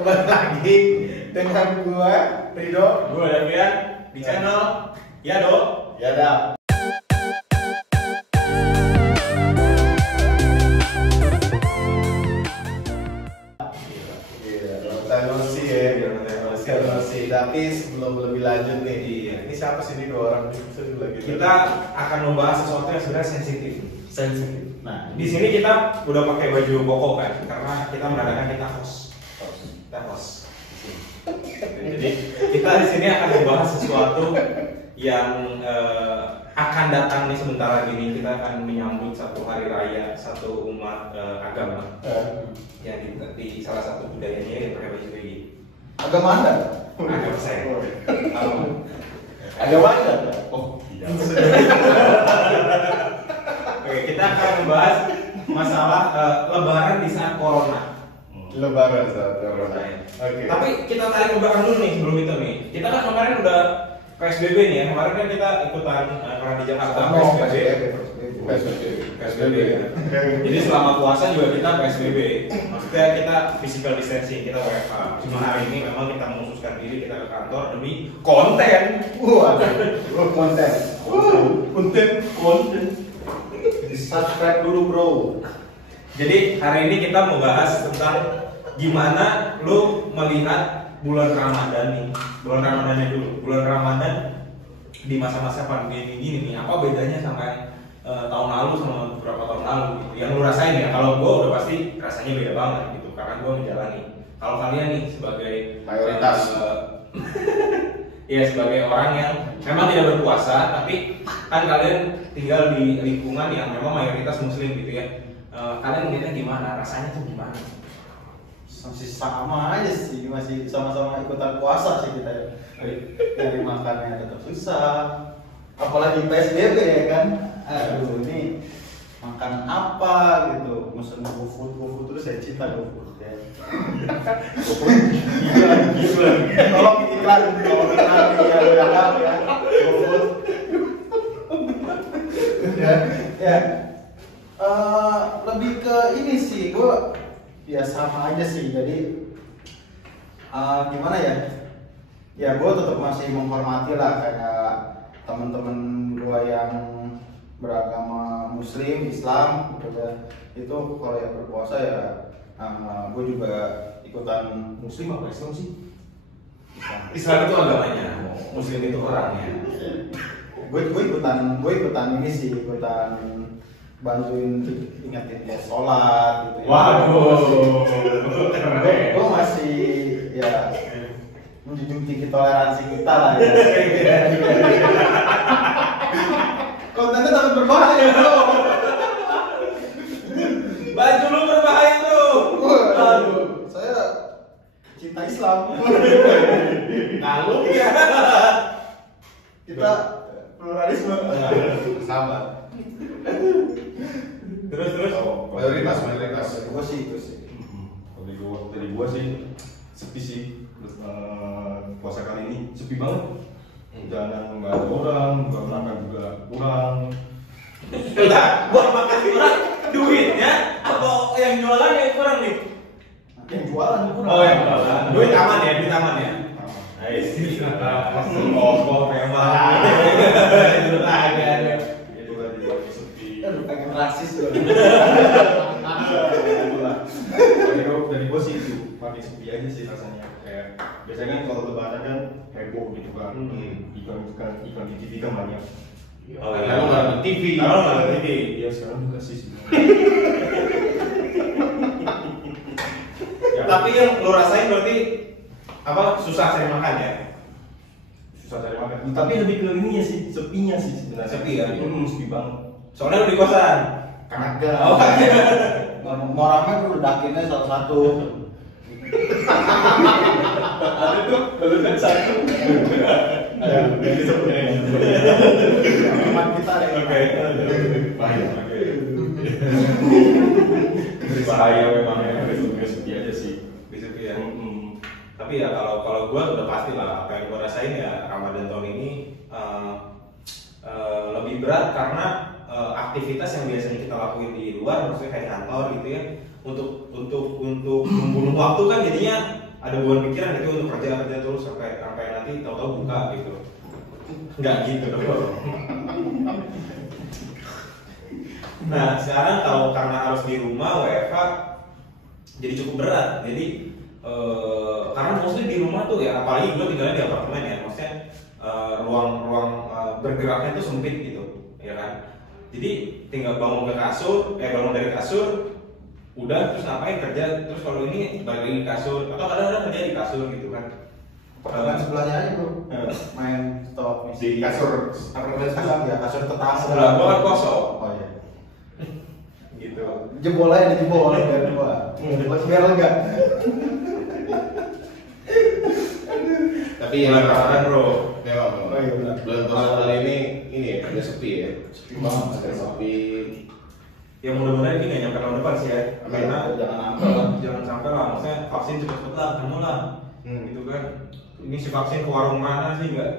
kembali lagi dengan gua Rido, Gue Davian di channel Yado. Yada. Nosi ya, nosi. Tapi sebelum lebih lanjut nih, ini siapa sih ini dua orang lagi? Kita akan membahas sesuatu yang sebenarnya sensitif. Nah, di sini kita udah pakai baju koko kan, karena kita menandakan kita host. Jadi kita di sini akan membahas sesuatu yang akan datang nih sebentar lagi nih. Kita akan menyambut satu hari raya, satu umat agama yang di salah satu budayanya yang pakai baju kayak gini. Agama Anda? Agama saya. Agama Anda? Oh, tidak. Oke, kita akan membahas masalah Lebaran di saat corona. Lebaran saat corona. Oke. Tapi kita tarik ke belakang dulu nih sebelum itu nih. Kita kan kemarin udah PSBB nih ya. Kemarin kan kita ikutan karena di Jakarta PSBB. Jadi selama puasa juga kita PSBB. Maksudnya kita physical distancing, kita WFH. Cuma hari ini memang kita mengkhususkan diri kita ke kantor demi konten. Konten. Subscribe dulu bro. Jadi hari ini kita mau bahas tentang gimana lu melihat bulan Ramadan nih. Bulan Ramadannya dulu. Bulan Ramadan di masa-masa pandemi ini nih, apa bedanya sama tahun lalu sama beberapa tahun lalu gitu. Yang lu rasain ya. Kalau gua udah pasti rasanya beda banget gitu karena gua menjalani. Kalau kalian nih sebagai mayoritas ya sebagai orang yang memang tidak berpuasa tapi kan kalian tinggal di lingkungan yang memang mayoritas muslim gitu ya. Kalian melihatnya gimana? Rasanya tuh gimana? Masih sama aja sih, masih sama-sama ikutan puasa sih kita. Dari makannya tetap susah. Apalagi PSBB ya kan. Aduh, ini makan apa gitu. Mesen GoFood terus saya cinta GoFood ya. Gila. Tolong iklan ya. GoFood. Ya. Lebih ke ini sih, gue ya sama aja sih. Jadi gimana ya? Ya gue tetap masih menghormati lah kayak teman-teman gue yang beragama Muslim, Islam gitu ya. Itu kalau yang berpuasa ya gue juga ikutan Muslim apa Islam sih? Islam itu agamanya, Muslim itu orangnya. Gue ikutan ini sih, ikutan bantuin ingetin dia sholat gitu ya. Waduh, Gue masih ya menjunjung tinggi toleransi kita lah ya. Kontennya sangat berbahaya bro. Baju lu berbahaya tuh. Aduh, saya cinta Islam. Lalu ya. Kita pluralisme. Sabar. Terus. Mayoritas. Gue sih itu sih. Dari gua sih sepi sih. Puasa kali ini sepi banget. Jalanan nggak ada orang, buat makan juga kurang. Udah, buat makan kurang duitnya atau yang jualan yang kurang nih? Yang jualan kurang. Oh, yang jualan. Duit aman ya. Oh, memang. Itu lagi ada. Itu tadi gua sepi. Aduh, pengen rasis loh. Dari gua sih itu makin sepi aja sih rasanya. Kayak biasanya kan kalau lebaran kan heboh gitu kan. Iklan di TV kan banyak. Oh, kalau nggak ada TV. Iya sekarang juga sih sebenarnya. Ya, tapi yang lo rasain berarti apa susah cari makan ya? Susah cari makan. Tapi lebih ke ininya sih, sepinya sih sebenarnya. Sepi ya? Sepi banget. Soalnya lo di kosan. Kagak. Oh, kagak. Mau rame gue ledakinnya satu-satu. Ada tuh, kalau kan satu. Jadi sebenarnya. Teman kita deh. Oke. Bahaya. Bahaya memang ya. Sepi aja sih. Sepi ya. Tapi ya kalau gue udah pasti lah apa yang gue rasain ya Ramadan tahun ini lebih berat karena aktivitas yang biasanya kita lakuin di luar, maksudnya kayak kantor gitu ya, untuk membunuh waktu kan jadinya ada beban pikiran itu untuk kerja terus sampai nanti tahu-tahu buka gitu. Nggak gitu dong. Nah sekarang kalau karena harus di rumah WFH jadi cukup berat. Jadi karena maksudnya di rumah tuh ya, apalagi gue tinggalnya di apartemen ya, maksudnya ruang bergeraknya tuh sempit gitu, ya kan. Jadi tinggal bangun dari kasur, udah terus ngapain kerja, terus kalau ini balik lagi kasur atau kadang-kadang kerja di kasur gitu kan. Apartemen sebelahnya aja bro, main stop Di kasur apartemen sebelah ya, kasur tetangga. Sebelah gua kan kosong. Oh iya. Gitu. Jebol aja dijebol biar dua, biar lega. Tapi Bulan Ramadan bro. memang Oh iya benar. bulan Ramadan ini agak sepi ya. Sepi banget. Agak sepi. Ya mudah-mudahan ini nggak nyampe tahun depan sih ya. Karena Jangan sampai lah, maksudnya vaksin cepet-cepet lah, kamu lah. Gitu kan. Ini si vaksin ke warung mana sih nggak?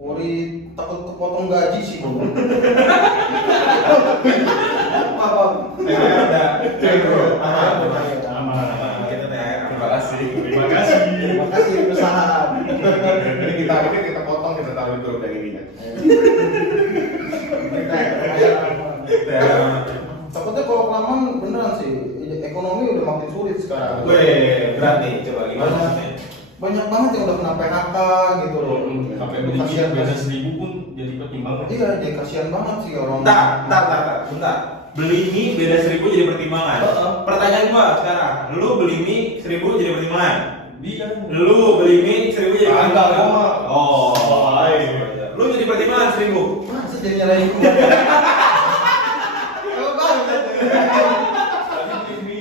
Wori takut kepotong gaji sih bro. Apa? Ada. Aman. Kita THR. Terima kasih. Terima kasih. Terima kasih perusahaan. Ini kita potong, kita taruh di grup yang ini ya. Takutnya kalau kelamaan beneran sih, ekonomi udah makin sulit sekarang. Weh, berat nih, coba gimana maksudnya? Banyak banget yang udah kena PHK gitu loh. Sampai beli Kasihan biasa banget. 1.000 pun jadi pertimbangan. Iya, jadi kasihan banget sih orang. Bentar. Beli mie beda 1.000 jadi pertimbangan. Pertanyaan gua sekarang, lu beli mie 1.000 jadi pertimbangan? Dia. Lu beli mie 1.000 jadi Enggak, pertimbangan? gua. Oh, lu jadi pertimbangan 1.000? Masa jadi nyalain gue? Kalau baru kan? Tadi ini,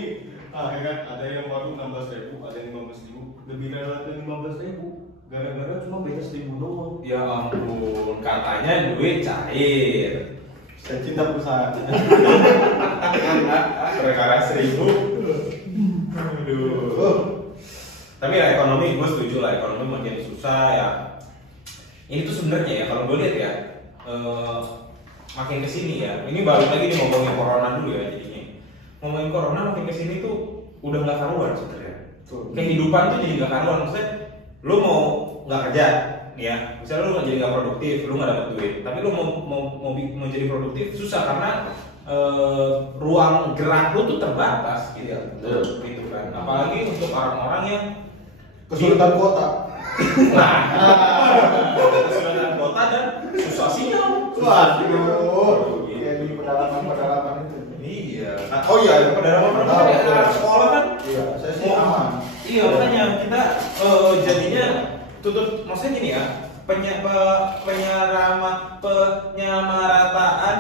ya kan, ada yang baru 16.000, ada yang 15.000, lebih rela ke 15.000, gara-gara cuma beda 1.000 doang. Ya ampun, katanya duit cair. Saya cinta perusahaan. Perkara 1.000. Aduh. Tapi ya ekonomi, gue setuju lah, ekonomi makin susah ya. Ini tuh sebenarnya ya kalau gue lihat ya, makin kesini ya. Ini balik lagi nih ngomongin corona dulu ya jadinya. Ngomongin corona makin kesini tuh udah nggak karuan sebenarnya. Kehidupan tuh jadi nggak karuan. Maksudnya, lu mau nggak kerja, ya. Misalnya lu jadi nggak produktif, lu nggak dapat duit. Tapi lu mau jadi produktif susah karena ruang gerak lu tuh terbatas gitu. Gitu kan. Apalagi untuk orang-orang yang Kesulitan kuota. kesulitan kota dan susah sinyal. Waduh, kayak di pedalaman itu. Iya. Oh iya, pedalaman di sekolah kan. Iya, saya sih aman. Iya, makanya kita jadinya tutup. Maksudnya gini ya, penyamarataan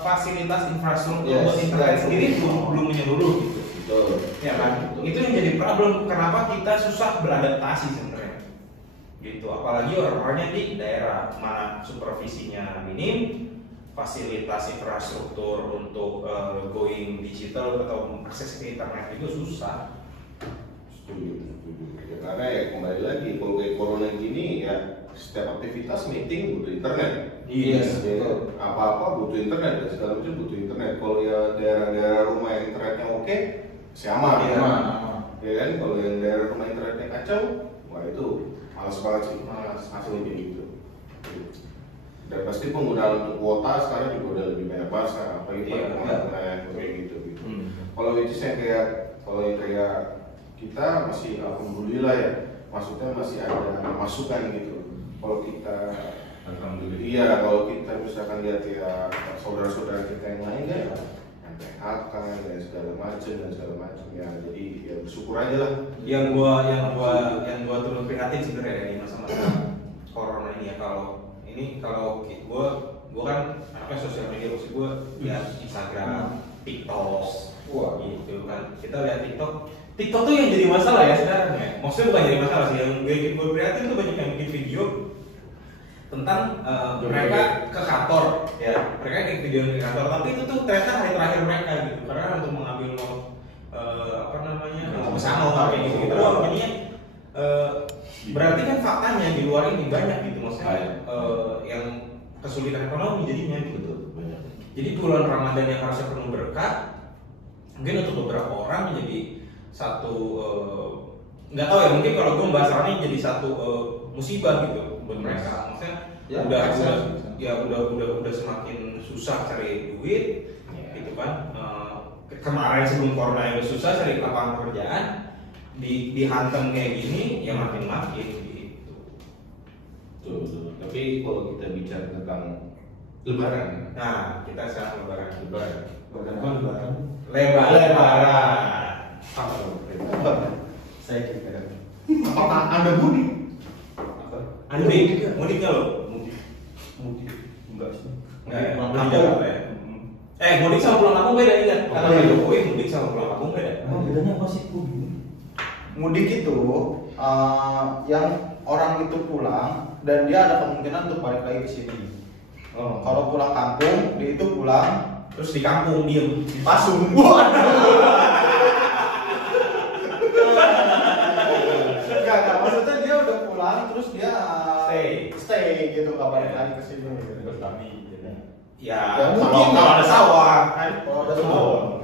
fasilitas infrastruktur Yes, internet yes. sendiri belum menyeluruh gitu. Betul. Ya kan? Itu yang jadi problem kenapa kita susah beradaptasi sebenarnya. Gitu, apalagi orang-orangnya di daerah mana supervisinya minim, fasilitas infrastruktur untuk going digital atau akses ke internet itu susah. Setuju. Ya, karena ya kembali lagi kalau kayak corona gini ya setiap aktivitas meeting butuh internet. Yes, Ya, betul. apa-apa butuh internet dan segala macam butuh internet. Kalau ya daerah-daerah rumah yang internetnya oke, aman. Iya. Aman. Ya kan, kalau yang daerah rumah internetnya kacau, wah itu malas banget sih. Malas. Asli kayak gitu. Dan pasti penggunaan untuk kuota sekarang juga udah lebih banyak banget sekarang. Apalagi Iya, pada iya. online kayak gitu. Kalau itu saya kalau yang kayak kita masih alhamdulillah ya, maksudnya masih ada masukan gitu. Kalau kita Alhamdulillah. iya, kalau kita misalkan lihat ya saudara-saudara kita yang lain ya, yang PHK dan segala macam ya, jadi ya bersyukur aja lah. Yang gua turut prihatin sebenarnya di masa-masa corona ini ya, kalau gua kan anaknya sosial media, maksud gua lihat Instagram, TikTok, gitu kan. Kita lihat TikTok tuh yang jadi masalah ya sekarang ya. Maksudnya bukan jadi masalah sih, yang gue prihatin tuh banyak yang bikin video tentang mereka ke kantor ya, mereka kayak video ke kantor, tapi itu tuh ternyata hari terakhir mereka gitu, karena untuk mengambil bersama kayak gitu doang. Jadinya berarti kan faktanya di luar ini banyak gitu, maksudnya yang kesulitan ekonomi jadinya gitu. Jadi bulan Ramadan yang harusnya penuh berkah, mungkin untuk beberapa orang menjadi satu nggak tahu ya, mungkin kalau gue membahas sekarang ini jadi satu musibah gitu buat mereka. Maksudnya Ya, udah semakin susah cari duit gitu kan. Kemarin sebelum corona itu susah cari lapangan pekerjaan, dihantam kayak gini ya makin gitu. Betul. Tapi kalau kita bicara tentang Lebaran, Nah, kita sekarang lebaran. Lebaran. apa Saya kira. Apakah Anda mudik? Mudik nggak lo? Mudik enggak sih. Mudik Jakarta ya. Mudik sama pulang kampung beda ingat. Kata Pak Jokowi mudik sama pulang kampung beda. Bedanya apa sih mudik? Mudik itu yang orang itu pulang dan dia ada kemungkinan untuk balik lagi ke sini. Kalau pulang kampung, dia itu pulang Terus di kampung diem. di Pasung. Enggak, maksudnya dia udah pulang terus dia stay gitu, nggak balik lagi ke sini. Dekat kami. Ya, Ya, kalau mungkin kalau ada sawah kan. Kalau ada sawah.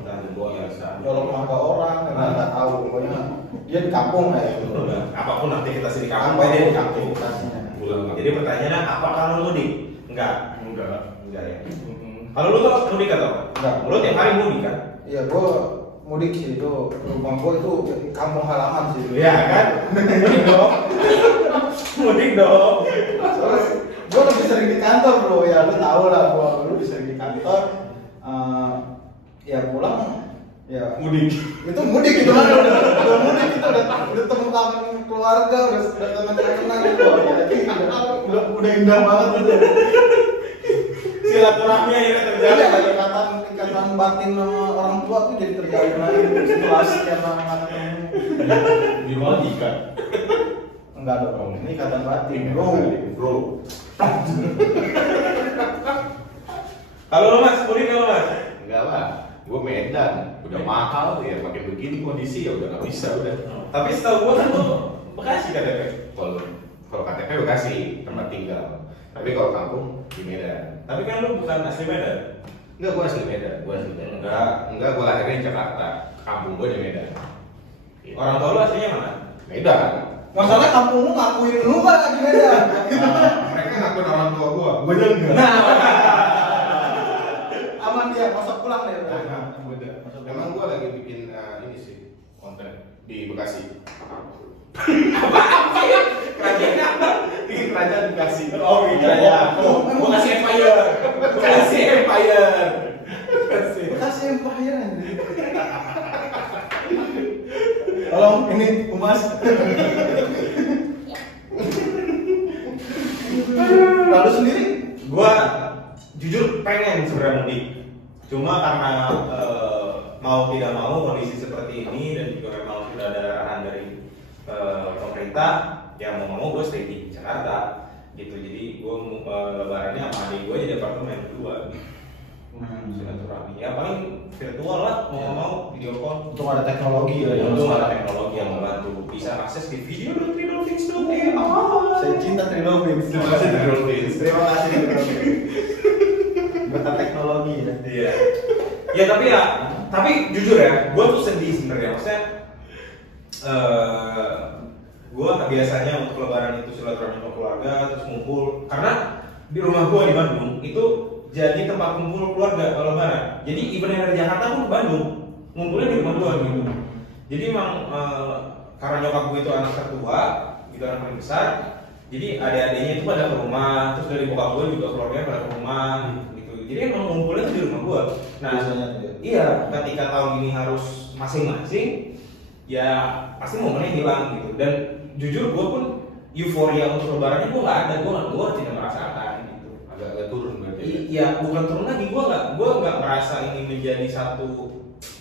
Kalau keluarga orang, karena nggak tahu, pokoknya dia di kampung kayak gitu. Apapun aktivitas di kampung, dia di kampung. Aktivitasnya. Jadi pertanyaannya, apakah lo mudik? Enggak ya. Mm-mm. Kalau lu tuh mudik atau? Enggak. Lu tiap hari mudik kan? Iya, gua mudik sih, itu rumah gua itu kampung halaman sih. Iya kan? Mudik dong. Mudik dong. Soalnya gua lebih sering di kantor bro, ya lu tau lah gua lebih sering di kantor. Ya pulang ya Mudik. itu mudik gitu kan, udah mudik itu udah temu kangen keluarga, udah teman-teman gitu ya, jadi udah indah banget gitu. Silaturahmi akhirnya terjadi. Ikatan batin sama orang tua tuh jadi terjalin lagi, situasi sama anak-anak. Di mana ikan? Enggak dong, ini ikatan batin bro. Kalau lu Mas, mudik kalau Mas? enggak lah, gue Medan, udah mahal ya, pakai begini kondisi ya udah nggak bisa udah. Tapi setahu gua kan lu Bekasi KTP. Kalau KTP Bekasi tempat tinggal, tapi kalau kampung di Medan. Tapi kan lu bukan asli Medan. Enggak, gue asli Medan, Enggak, gue lahirnya di Jakarta, kampung gue di Medan. Gitu. Orang tua lu aslinya mana? Medan. Masalahnya kampung lu ngakuin lu nggak di Medan? Mereka ngakuin orang tua gue Gue enggak. Nah, aman dia, masuk pulang deh. Memang gue lagi bikin ini sih konten di Bekasi. Kerajaan apa? Bikin kerajaan Bekasi. Oh, kerajaan. Bekasi Empire. Bekasi Empire. Bekasi Empire anjir. Tolong ini Umas. Lalu sendiri? Gua jujur pengen sebenarnya mudik. Cuma karena mau tidak mau kondisi seperti ini dan juga memang sudah ada arahan dari pemerintah, ya mau gue stay di Jakarta gitu. Jadi gue lebarannya sama adik gue jadi apartemen berdua gitu. Silaturahmi ya paling virtual lah, mau video call. Untung ada teknologi ya. Untung ada teknologi yang membantu, bisa akses di video dan tridolfins.com. Saya cinta Trilobins. Terima kasih Trilobins. Terima kasih Trilobins. Berkat teknologi ya. Iya. Ya tapi jujur ya, gue tuh sedih sebenarnya. Maksudnya, gue biasanya untuk lebaran itu silaturahmi sama keluarga terus ngumpul. Karena di rumah gue di Bandung itu jadi tempat kumpul keluarga kalau lebaran. Jadi even yang dari Jakarta pun ke Bandung, ngumpulnya di rumah gue gitu. Jadi emang karena nyokap gue itu anak tertua, gitu anak paling besar. Jadi adik-adiknya itu pada ke rumah, terus dari bokap gue juga keluarganya pada ke rumah gitu. Jadi emang ngumpulnya tuh di rumah gue. Nah, iya, ketika tahun ini harus masing-masing, ya pasti momennya hilang gitu. Dan jujur gue pun euforia untuk lebarannya gue nggak ada, gue tidak merasakan gitu. Agak turun berarti. Iya, bukan turun lagi, gue nggak merasa ini menjadi satu.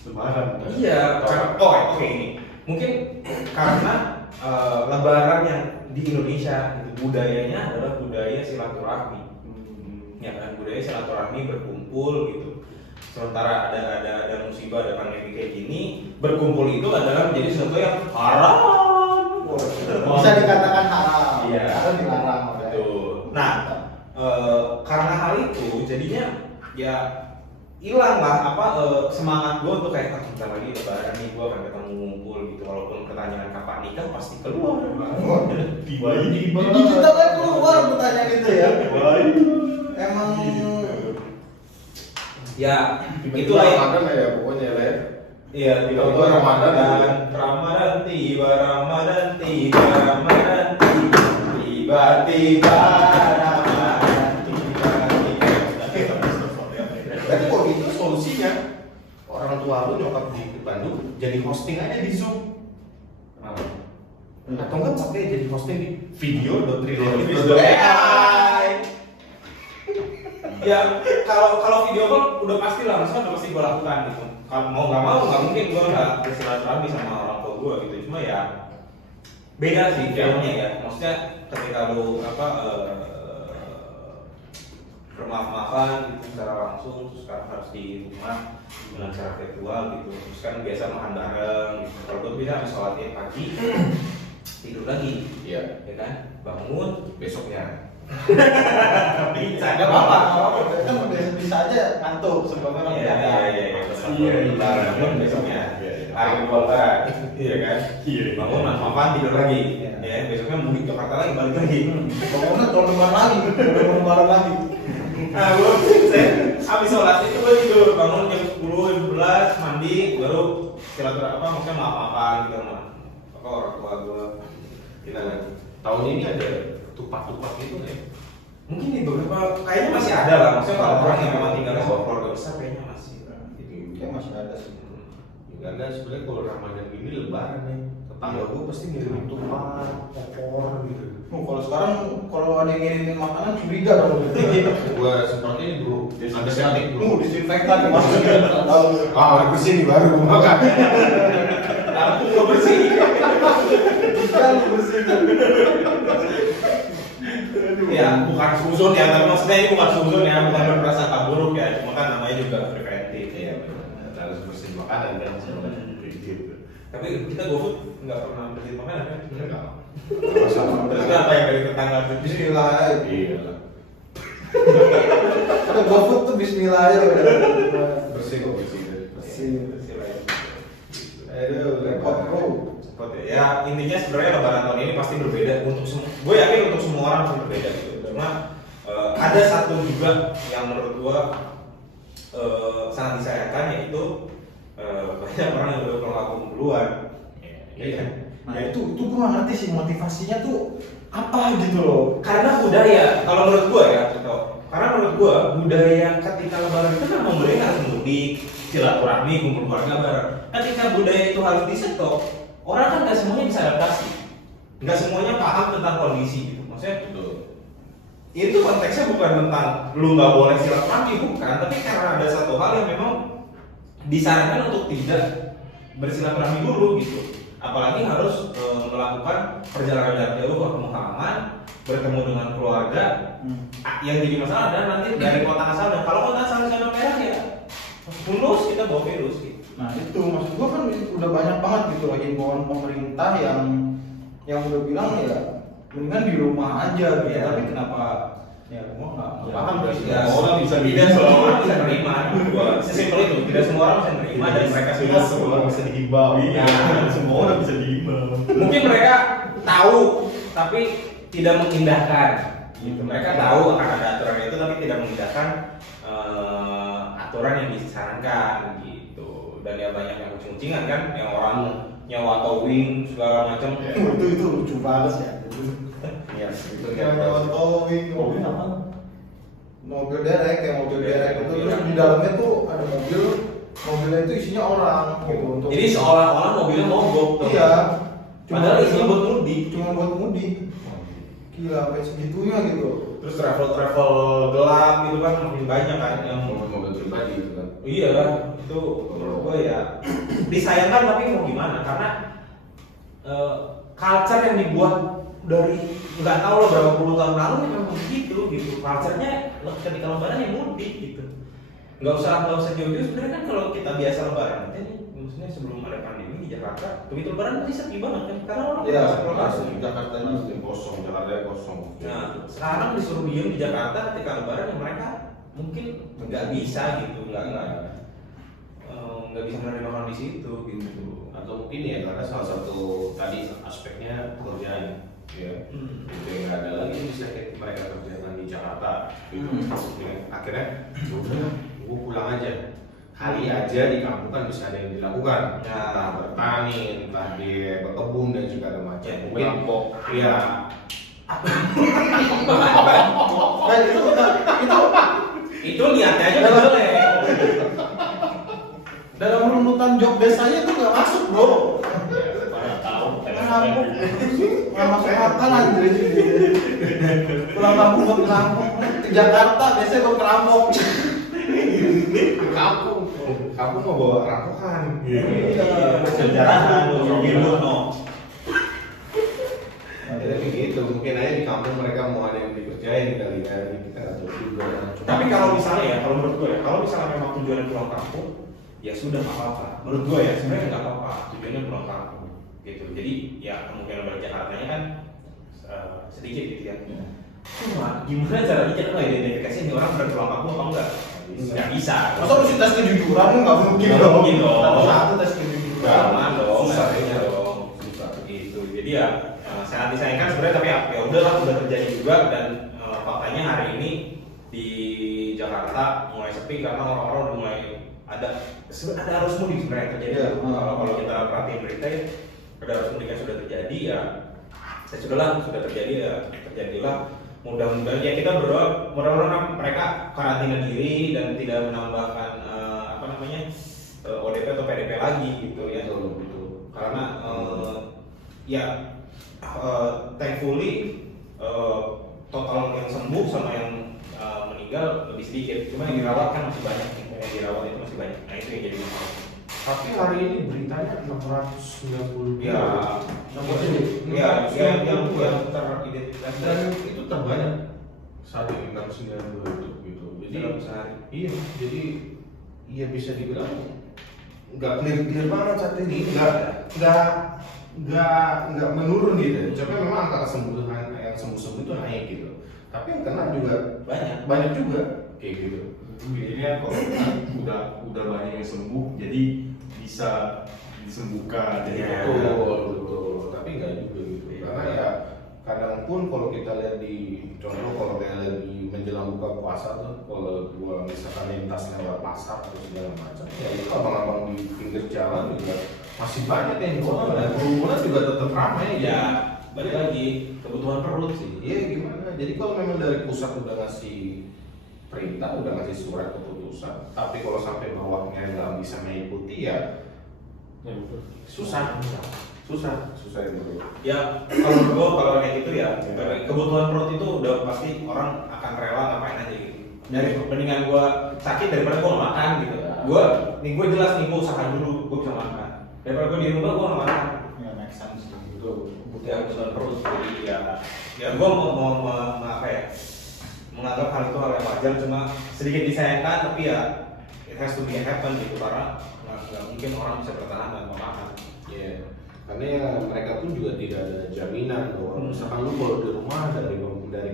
Lebaran. Iya, oke ini mungkin karena lebaran yang di Indonesia itu budayanya adalah budaya silaturahmi. Ya kan, budaya silaturahmi berkumpul gitu. Sementara ada musibah, ada pandemi kayak gini, berkumpul itu adalah menjadi sesuatu yang haram. Bisa dikatakan haram. Iya. Karena dilarang. Betul. Nah, karena hal itu jadinya ya hilang lah semangat gue untuk kayak bentar lagi lebaran nih gue akan ketemu ngumpul gitu, walaupun pertanyaan kapan nikah pasti keluar. Tiba-tiba Di kita kan keluar pertanyaan itu ya. Emang ya Tiba-tiba itulah ya. Ramadan lah ya pokoknya lah ya. Iya, Tiba-tiba Ramadan. Ramadan tiba, Ramadan tiba, Ramadan tiba, tiba-tiba Ramadan tiba. Berarti kalau gitu solusinya orang tua lu nyokap di Bandung jadi hosting aja di Zoom. Atau enggak pakai jadi hosting di video.trilogis.ai. Ya kalau video call udah pasti lah, maksudnya udah pasti gue lakukan gitu. Kalau mau nggak mau nggak mungkin gue nggak bersilaturahmi sama orang tua gue gitu. Cuma ya beda sih filmnya ya. Maksudnya ketika lu bermaaf-maafan gitu secara langsung, terus sekarang harus di rumah dengan cara virtual gitu. Terus kan biasa makan bareng gitu. Kalau gue bisa habis sholat Id pagi tidur lagi, Iya. ya kan? Bangun Besoknya. bisa nggak apa-apa, kan bisa aja ngantuk sebelumnya. Iya. Bangun besoknya hari kedua lebaran, iya kan? Bangun makan tidur lagi, ya besoknya mudik Jakarta lagi balik lagi. Bangunnya tahun depan lagi, tahun lebaran lagi. Nah, saya habis sholat itu gue tidur, bangun jam 10, jam 11, mandi, baru silaturahmi maksudnya maaf-maafan gitu sama orang tua gue. Kita lagi. Tahun ini ada tupak-tupak gitu nggak ya? Mungkin di beberapa kayaknya masih ada lah, maksudnya kalau orang yang memang tinggalnya sama keluarga besar kayaknya masih lah. Kayak masih ada sih. Karena sebenarnya kalau Ramadan ini lebaran nih, tetangga gue pasti ngirimin tupak, opor gitu. Kalau sekarang kalau ada yang ngirimin makanan curiga dong. Gue semprotin bro, antiseptik bro. Disinfektan dimasukin. Ah, bersih nih baru gue makan. Lampu gue bersih. Kan bersih. Ya, bukan suzon ya, tapi maksudnya ini bukan suzon ya, bukan berprasangka buruk ya, cuma kan namanya juga preventif ya. Harus bersih makanan kan gitu. Tapi kita GoFood nggak pernah beli makanan kan? Enggak. Terus apa yang dari tetangga itu? Bismillah. Iya. Ada GoFood tuh Bismillah aja udah. Bersih kok bersih. Bersih. Aduh, Repot bro. Ya intinya sebenarnya lebaran tahun ini pasti berbeda untuk semua. Gue yakin untuk semua orang pasti berbeda gitu. Karena ada satu juga yang menurut gue sangat disayangkan, yaitu banyak orang yang udah ngelakuin duluan. Iya. Nah itu gue nggak ngerti sih motivasinya tuh apa gitu loh. Karena budaya, kalau menurut gue ya, gitu. Karena menurut gue budaya ketika lebaran itu kan memberi harus mudik, silaturahmi, kumpul keluarga bareng. Ketika budaya itu harus disetok, orang kan nggak semuanya bisa adaptasi, nggak semuanya paham tentang kondisi gitu. Maksudnya itu konteksnya bukan tentang lu nggak boleh silaturahmi, bukan, tapi karena ada satu hal yang memang disarankan untuk tidak bersilaturahmi dulu gitu. Apalagi harus melakukan perjalanan jarak jauh ke kampung halaman, bertemu dengan keluarga. Yang jadi masalah adalah nanti dari kota asal, dan kalau kota asal zona merah ya lulus kita bawa virus gitu. Nah itu maksud gua kan udah banyak banget gitu lagi himbauan pemerintah yang udah bilang ya mendingan di rumah aja gitu. Iya. Tapi kenapa ya gua nggak paham sih. Ya, Semua orang bisa tidak semua orang bisa terima. Sesimpel itu, tidak semua orang bisa terima dan mereka Tidak semua orang bisa dihimbau. Iya. Semua orang bisa dihimbau. Mungkin mereka tahu tapi tidak mengindahkan. Gitu. Mereka tahu akan ada aturan itu tapi tidak mengindahkan aturan yang disarankan gitu. Dan ya banyak yang kucing-kucingan kan, yang orang nyawa towing segala macam. Itu lucu banget ya. Iya, itu Nyawa towing, mobil apa? Mobil derek kayak mobil derek itu terus di dalamnya tuh ada mobilnya itu isinya orang gitu untuk. Jadi seolah-olah mobilnya mogok tuh. Iya. Padahal isinya buat mudik. Cuma buat mudik. Gila sampai segitunya gitu. Terus travel gelap gitu kan makin banyak kan yang Mobil pribadi gitu kan. iya itu menurut gue ya disayangkan, tapi mau gimana, karena culture yang dibuat dari nggak tahu lah berapa puluh tahun lalu ya memang begitu gitu. Culture-nya ketika lebaran ya mudik gitu. Nggak usah jauh-jauh. Sebenarnya kan kalau kita biasa lebaran aja nih, maksudnya sebelum ada pandemi di Jakarta, begitu lebaran pasti sepi banget kan, karena orang Iya, keluar masuk. Jakarta ini kosong, Jakarta kosong. Nah, sekarang disuruh diem di Jakarta ketika lebaran ya mereka mungkin nggak bisa gitu, nggak bisa menerima kondisi itu gitu. Atau mungkin ya karena salah satu tadi aspeknya pekerjaan ya, itu yang ada lagi bisa mereka kerjakan di Jakarta gitu. Akhirnya udah gue pulang aja, kali aja di kampung kan bisa ada yang dilakukan, entah bertani, entah dia berkebun dan segala macam. Mungkin ya itu niatnya aja nggak boleh. Dalam runutan job biasanya itu nggak masuk bro. Ngerampok, nggak masuk akal anjir. Pulang kampung buat ngerampok ke Jakarta biasanya buat ngerampok. ke kampung mau bawa rampokan. Sejarah Tapi gitu, mungkin aja di kampung mereka mau ada yang dikerjain kali ya, kita nggak tahu juga. Tapi kalau misalnya ya, kalau menurut gue ya, kalau misalnya memang tujuannya pulang kampung, ya sudah nggak apa-apa. Menurut gue ya sebenarnya nggak apa-apa, tujuannya pulang kampung, gitu. Jadi ya kemungkinan balik Jakartanya kan sedikit gitu ya. Cuma gimana caranya kita nggak identifikasi ini orang benar pulang kampung apa enggak? Nggak bisa. Masa harus tes kejujuran nggak mungkin Nggak dong. mungkin dong. Satu tes kejujuran. Jangan dong, Susah, susah ya. dong. Gitu. Jadi ya sangat disayangkan sebenarnya, tapi ya udahlah, udah terjadi juga. Dan faktanya hari ini di Jakarta mulai sepi karena orang-orang udah mulai ada arus mudik sebenarnya yang terjadi. Ya. Kalau kita perhatiin berita ya, ada arus mudik yang sudah terjadi ya. Sudah terjadi ya, terjadilah. Mudah-mudahan ya kita berdoa mudah-mudahan mereka karantina diri dan tidak menambahkan ODP atau PDP lagi gitu ya. Betul. Karena ya thankfully total yang sembuh sama yang meninggal lebih sedikit, cuma yang dirawat kan masih banyak, yang dirawat itu masih banyak. Nah itu yang jadi masalah. Tapi hari ini beritanya 690. Ya, yang teridentifikasi Dan itu terbanyak saat ini 692 itu gitu. Jadi dalam sehari. iya, jadi iya bisa dibilang nggak clear banget saat ini, nggak menurun gitu. Cuma memang angka kesembuhan yang sembuh itu naik gitu. Tapi yang kena juga banyak juga kayak gitu. Ini kan kalau udah banyak yang sembuh, jadi bisa disembuhkan. Jadi Betul. Tapi nggak juga gitu. Karena ya kadang pun kalau kita lihat di contoh kalau kayak lagi menjelang buka puasa tuh, kalau gua misalkan lintas lewat pasar atau segala macam, ya itu abang-abang di pinggir jalan juga masih banyak yang jualan dan kerumunan juga tetap ramai Ya, balik lagi kebutuhan perut sih. Iya gimana? Jadi kalau memang dari pusat udah ngasih perintah, udah ngasih surat keputusan, tapi kalau sampai bawahnya nggak bisa mengikuti ya susah itu. Ya kalau menurut gua kalau kayak gitu ya, kebutuhan perut itu udah pasti orang akan rela ngapain aja gitu. Dari mendingan gua sakit daripada gua nggak makan gitu. Gua jelas nih gua usaha dulu, gua bisa makan. Daripada gua di rumah gua nggak makan. Ya make sense Itu kebutuhan perut. Jadi ya gua mau apa ya? Menganggap hal itu hal yang wajar, cuma sedikit disayangkan, tapi ya it has to be happen gitu, karena nggak mungkin orang bisa bertahan dan makan. Iya. Karena ya mereka pun juga tidak ada jaminan bahwa misalkan lu kalau di rumah dari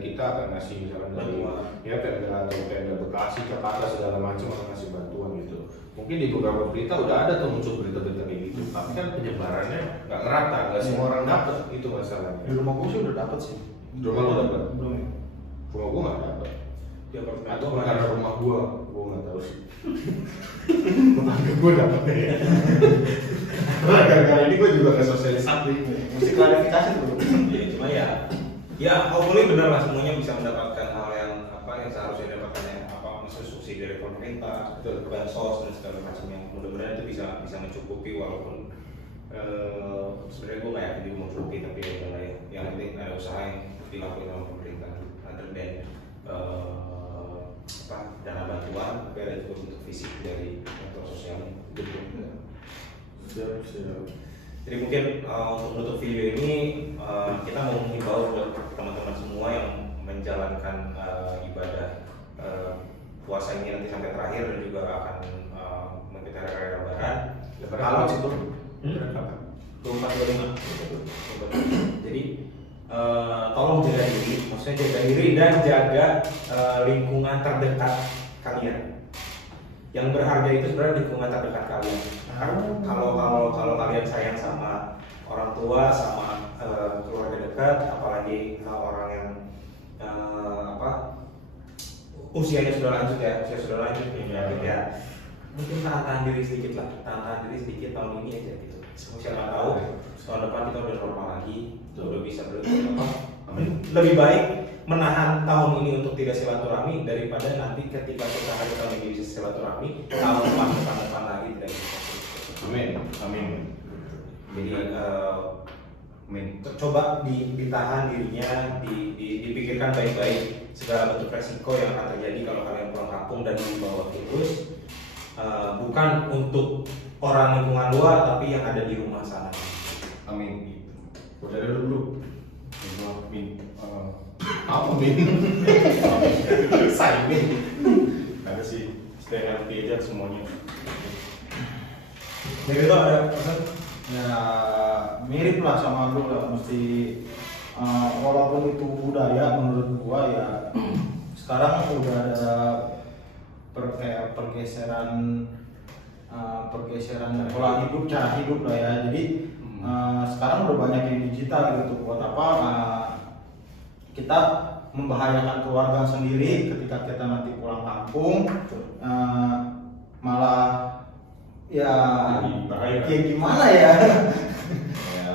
kita akan ngasih misalkan dari ya Pemda atau Pemda Bekasi, Jakarta segala macam akan ngasih bantuan gitu. Mungkin di beberapa berita udah ada tuh muncul berita-berita kayak gitu, tapi kan penyebarannya nggak ngerata, nggak semua orang dapat, itu masalahnya. Di rumah gue sih udah dapet sih. Di rumah lu dapat? Belum ya. Rumah gua nggak dapat. Di apartemen Atau gua karena rumah gua nggak tahu sih. Tetangga gua dapatnya ya. Gara-gara ini gua juga nggak sosialisasi. Mesti klarifikasi dulu. Ya, cuma ya hopefully benar lah semuanya bisa mendapatkan hal yang seharusnya didapatkan, yang maksudnya subsidi dari pemerintah, bansos dan segala macamnya. Mudah-mudahan itu bisa mencukupi, walaupun sebenarnya gue nggak yakin itu mencukupi, tapi ya udah lah ya. Yang penting ada usaha yang dilakukan oleh pemerintah, other than dana bantuan, tapi ada juga bentuk fisik dari bantuan sosial gitu. Siap. Jadi mungkin untuk menutup video ini kita mau mengimbau buat teman-teman semua yang menjalankan ibadah puasa ini nanti sampai terakhir, dan juga akan mengikuti hari Lebaran. Kalau itu 24-25. Jadi tolong jaga diri, maksudnya jaga diri dan jaga lingkungan terdekat kalian. Yang berharga itu sebenarnya lingkungan terdekat kalian. Kalau kalian sayang sama orang tua, sama keluarga dekat, apalagi orang yang usianya sudah lanjut ya, mungkin tahan diri sedikit lah, tahan diri sedikit tahun ini aja gitu. Siapa tahu tahun depan kita udah normal lagi, udah bisa lebih baik menahan tahun ini untuk tidak silaturahmi daripada nanti ketika kita hari tahun ini bisa silaturahmi tahun depan lagi tidak bisa. Amin. Jadi coba ditahan dirinya, dipikirkan baik-baik segala bentuk resiko yang akan terjadi kalau kalian pulang kampung dan membawa virus, bukan untuk orang lingkungan luar tapi yang ada di rumah sana. Amin. Udah dulu. Min. Apa Min? Saya Min. Ada sih, stay healthy aja semuanya. Jadi itu ada pesan? Ya mirip lah sama lu lah, mesti walaupun itu budaya menurut gua ya sekarang udah ada pergeseran pola hidup, cara hidup lah ya. Jadi sekarang udah banyak yang digital gitu. Buat apa kita membahayakan keluarga sendiri ketika kita nanti pulang kampung, malah ya gimana ya?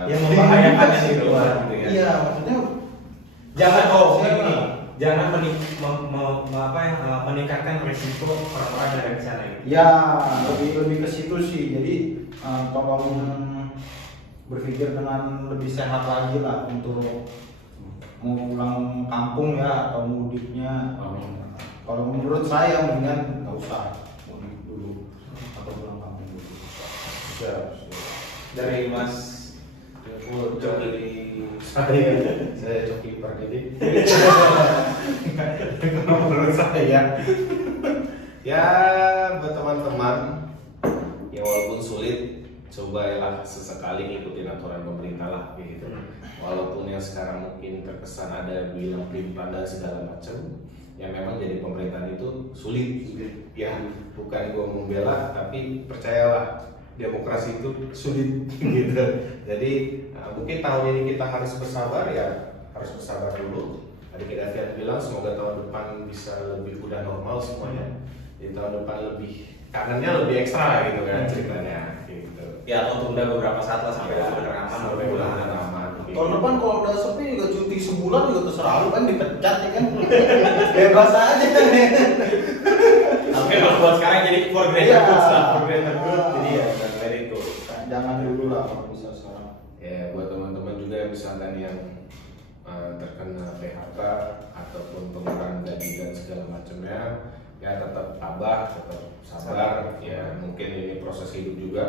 Yang membahayakan yang di luar gitu ya. Iya, maksudnya jangan meningkatkan risiko orang-orang yang ada di sana. Ya, lebih ke situ sih. Jadi tolong berpikir dengan lebih sehat lagi lah untuk mau pulang kampung ya atau mudiknya. Kalau menurut saya mendingan nggak usah mudik dulu atau pulang kampung dulu. Dari Mas Saya Coki Pardede. Menurut saya Ya buat teman-teman yang walaupun sulit, cobalah sesekali ngikutin aturan pemerintah lah gitu. Walaupun yang sekarang mungkin terkesan ada bilang pelin-pelan dan segala macam, yang memang jadi pemerintahan itu sulit. Ya bukan gua membela, tapi percayalah demokrasi itu sulit gitu. Jadi mungkin tahun ini kita harus bersabar ya, harus bersabar dulu. Tadi kita bilang semoga tahun depan bisa lebih udah normal semuanya. Di tahun depan lebih kangennya lebih ekstra gitu kan ceritanya gitu. Ya atau tunda beberapa saat lah sampai benar aman, sampai benar aman. tahun depan kalau udah sepi juga cuti sebulan juga terserah lu kan, dipecat ya kan. Bebas aja kan. Oke, kalau buat sekarang jadi for greater good lah, for greater good. Jadi ya very good. Jangan dulu lah kalau bisa sekarang. Ya buat teman-teman juga yang misalkan yang terkena PHK ataupun pengurangan gaji dan segala macamnya, ya tetap tabah, tetap sabar. Ya mungkin ini proses hidup juga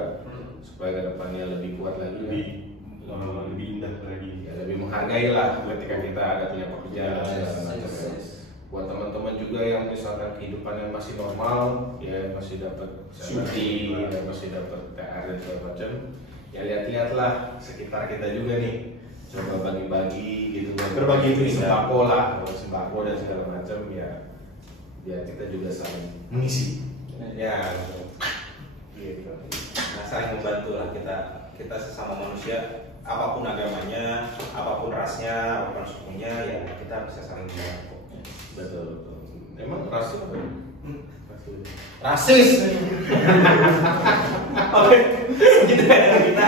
supaya kedepannya lebih kuat lagi, lebih indah lagi, ya lebih menghargai lah ketika kita ada punya pekerjaan segala macam. Buat teman-teman juga yang misalkan kehidupannya masih normal, ya masih dapat cuti, ya masih dapat THR dan segala macam, ya lihat-lihatlah sekitar kita juga nih. Coba bagi-bagi gitu, Berbagi itu sembako lah, sembako dan segala macam ya, biar kita juga saling mengisi. Ya, gitu. Nah, saling membantu lah kita sesama manusia, apapun agamanya, apapun rasnya, apapun sukunya, ya kita bisa saling membantu. Betul. Emang rasnya apa? Rasis. Oke, gitu ya dari kita.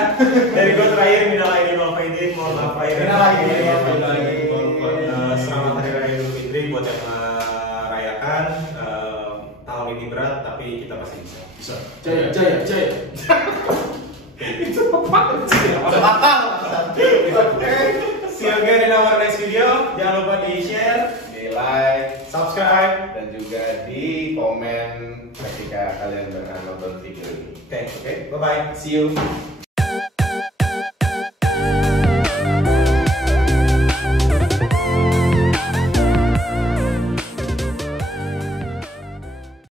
Dari gue terakhir, minal aidin wal faizin, mohon maaf lahir dan batin. Selamat Hari Raya Idul Fitri buat yang merayakan. Tahun ini berat, tapi kita pasti bisa. Jaya. Itu apa sih? See you again in our next video. Jangan lupa di share, Di like, subscribe. dan juga di komen ketika kalian pernah nonton video ini. Oke, bye bye. See you.